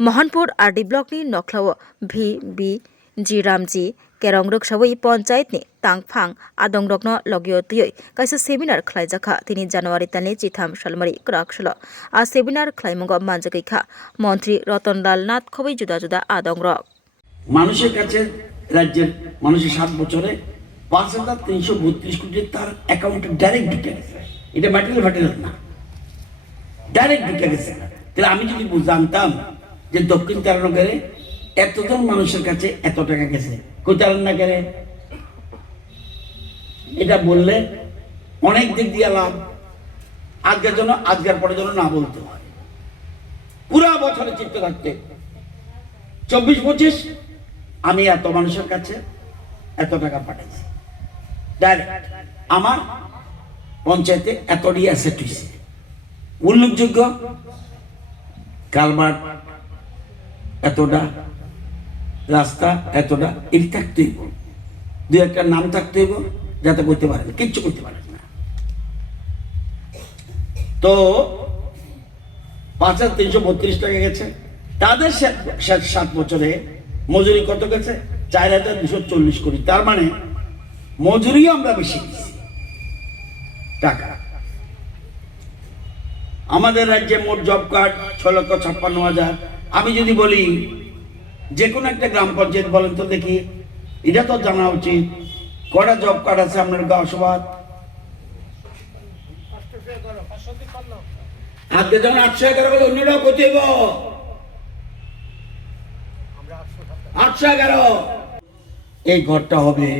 Mahanpur RD ब्लकनि नख्लाव भि बि जी रामजी केरंग्रक सबै पञ्चायतनि तांगफां आदंग्रकनो लगियो तुयै काइसा सेमिनार खलाइजाखा तिनि जानुवारि तानि चिथाम सालमारि क्राकसल आ सेमिनार खलाइमुंग मानजागैखा मन्त्री रतनलाल नाथ खबै जुदा जुदा आदंग्रक মানুষের কাছে রাজ্যের মানুষের 7 বছরে ৫,৩৩২ কোটি তার অ্যাকাউন্টে ডাইরেক্ট ঢুকে গেছে। এটা ম্যাটেরিয়াল না, ডাইরেক্ট ঢুকে গেছে। তাহলে আমি যদি জানতাম যে দক্ষিণ তারানগরে এতজন মানুষের কাছে এত টাকা গেছে, কই তারানগরে এটা বললে অনেক দিক দিয়ে লাভ, আজকের জন্য আজকের পরে জন্য না বলতে হয়। পুরা বছরে চিত্ত থাকতে 24-25 আমি এত মানুষের কাছে এত টাকা পাঠাইছি ডাইরেক্ট। আমার পঞ্চায়েতে এতটি অ্যাসেট হয়েছে। উল্লেখযোগ্য কালভার্ট এতটা, রাস্তা এতটা, এটি থাকতে হইব, দু একটা নাম থাকতে হইব যাতে করতে পারেন, কিচ্ছু করতে পারেন না। তো ৫,৩৩২ টাকা গেছে। তাদের 7 বছরে মজুরি কত গেছে? ৪,২৪০ কোটি। তার মানে মজুরিও আমরা বেশি দিচ্ছি টাকা। আমাদের রাজ্যে মোট জব কার্ড ৬,৫৬,০০০। আমি যদি বলি যে কোনো একটা গ্রাম পঞ্চায়েত বলেন তো দেখি, এটা তো জানা উচিত কটা জব কার্ড আছে আপনার গাঁও সভা। আজকে যখন ৮১১ বলে অন্যরাও কোথায় ৮১১ এই ঘরটা হবে,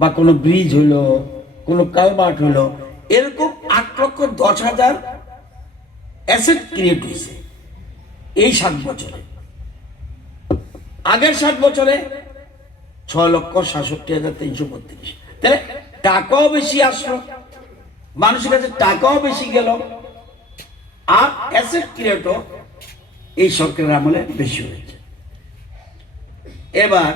বা কোনো ব্রিজ হলো, কোনো কালভার্ট হলো, এরকম ৮,১০,০০০ অ্যাসেট ক্রিয়েট হয়েছে এই 7 বছরে। আগের 7 বছরে ৬,৬৭,৩৩২। তাহলে টাকাও বেশি আসলো, মানুষের কাছে টাকাও বেশি গেল, আর অ্যাসেট ক্রিয়েটও এই সরকারের আমলে বেশি হয়েছে। এবার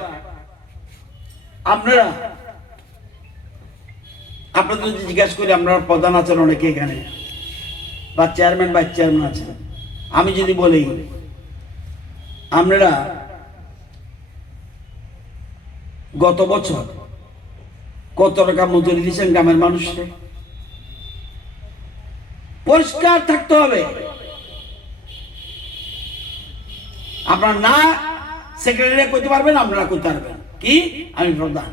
আপনাদের যদি জিজ্ঞাসা করি, আপনারা প্রধান আছেন অনেকে এখানে, বা চেয়ারম্যান ভাইস চেয়ারম্যান আছেন, আমি যদি বলি আপনারা গত বছর কত টাকা মজুরি দিয়েছেন গ্রামের মানুষকে? পরিষ্কার থাকতে হবে। আপনারা না সেক্রেটারি করতে পারবেন, আপনারা করতে পারবেন কি আমি প্রধান।